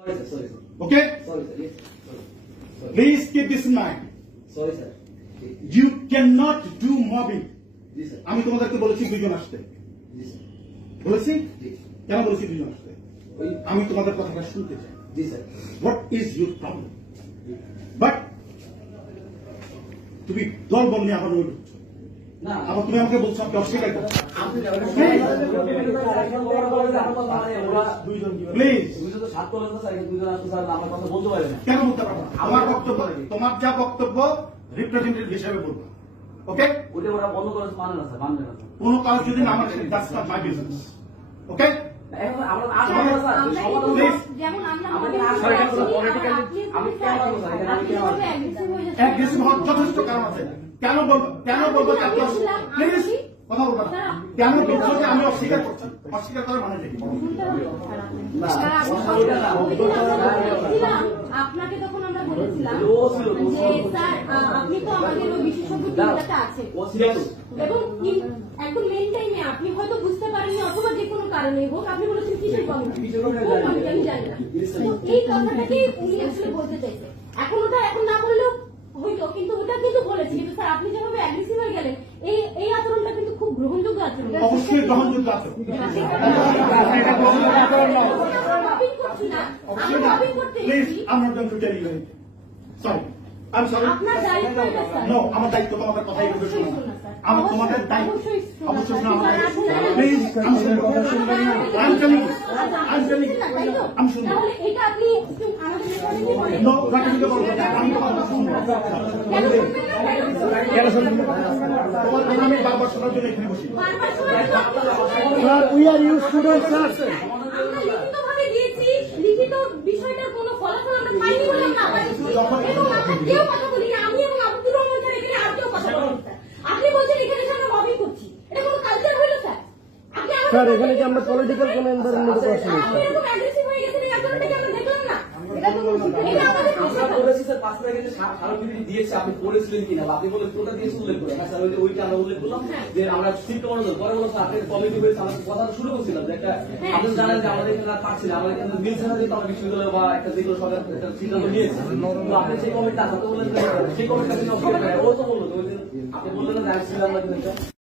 Sorry, sir. Sorry, sir. Okay? Sorry, sir. Yes. Sorry. Please keep this in mind. Sorry, sir. You cannot do mobbing. G sir. আমি তোমাদেরকে বলেছি দুইজন আসতে। জি sir. বলেছি? জি। কেন বলেছি দুইজন আসতে? আমি তোমাদের কথাটা শুনতে চাই। জি sir. What is your problem? But তুমি দল বল নিয়ে আবার বলছো না আবার তুমি আমাকে বলছো আমাকে অস্বীকার করছো প্লিজ কেন বলতে পারবো না? আমার বক্তব্য তোমার যা বক্তব্য রিপ্রেজেন্টেটিভ হিসেবে বলবো ওকে কোন কাজ যদি না মানে that's not my business okay যথেষ্ট কারণ আছে কেন বলবো প্লিজ কথা বলবো না কেন বলছো যে আমি অস্বীকার করছি অস্বীকার করার মানে কি আপনাকে তখন আমরা বলেছিলাম যে স্যার আপনি তো আমাদের বিশেষজ্ঞ টিমটাতে আছেন এবং এখন মেন টাইমে আপনি হয়তো বুঝতে পারেননি অথবা যে কোনো কারণে হোক আপনি বলেছেন কিসের কমিটি আমি জানি না এই কথাটাকে উনি আসলে বলতে চাইছে এখন ওটা এখন না বললেও হইতো কিন্তু ওটা কিন্তু বলেছি কিন্তু স্যার আপনি যেভাবে অ্যাগ্রেসিভ হয়ে গেলেন এই আচরণটা কিন্তু খুব গ্রহণযোগ্য আচরণ অবশ্যই গ্রহণযোগ্য আচরণ please I'm not going to tell you anything. Sorry. I'm sorry. No, আমার দায়িত্ব তোমাদের কথাই বলতে শোনো আমার তোমাদের দায়িত্ব অবশ্যই শোনো please I'm telling you I'm শুনবো এটা আপনি আমাদের No, রাখতে বলবো না আমি কথা শুনবো কেন শুনবো তোমার কথা আমি বারবার শোনার জন্য এখানে বসি sir we are you students sir আমরা লিখিতভাবে দিয়েছি লিখিত বিষয়টা কোনো ফলাফল আমরা পাইনি বলে আমরা আবার এবং আমরা কেউ কথা বলি না আমি এবং আব্দুর রহমান স্যার এখানে আর কেউ কথা বলেন স্যার আপনি বলছেন এখানে আমরা লবিং করছি এটা কোনো কালচার হইল স্যার আপনি স্যার এখানে কি আমরা পলিটিক্যাল কোন এনভায়রনমেন্টে আছি আপনি এরকম অ্যাগ্রেসিভ হয়ে গেছেন এই আচরণটা কি আমরা দেখলাম না এটা আমাদের আমরা বলেছি স্যার 5 টাকা কিন্তু স্মারকলিপি দিয়েছে আপনি পড়েছিলেন কিনা আপনি বলে কোটা দিয়ে উল্লেখ করেন স্যার ওইটা আমরা উল্লেখ করলাম যে আমরা সিট মনোযোগ পরে বললাম স্যার আপনি কমিটি হয়েছে আমরা কথা শুরু করছিলাম যে একটা আপনি জানেন যে আমাদের এখানে পারছি না আমাদের এখানে মিলছে না যে আমরা বিশ্ববিদ্যালয় বা একটা যেগুলো সরকার একটা সিদ্ধান্ত নিয়েছে তো আপনি সেই কমিটি আছে তো বললেন সেই কমিটি ও তো বললো আপনি বললেন না যে আমি ছিলাম না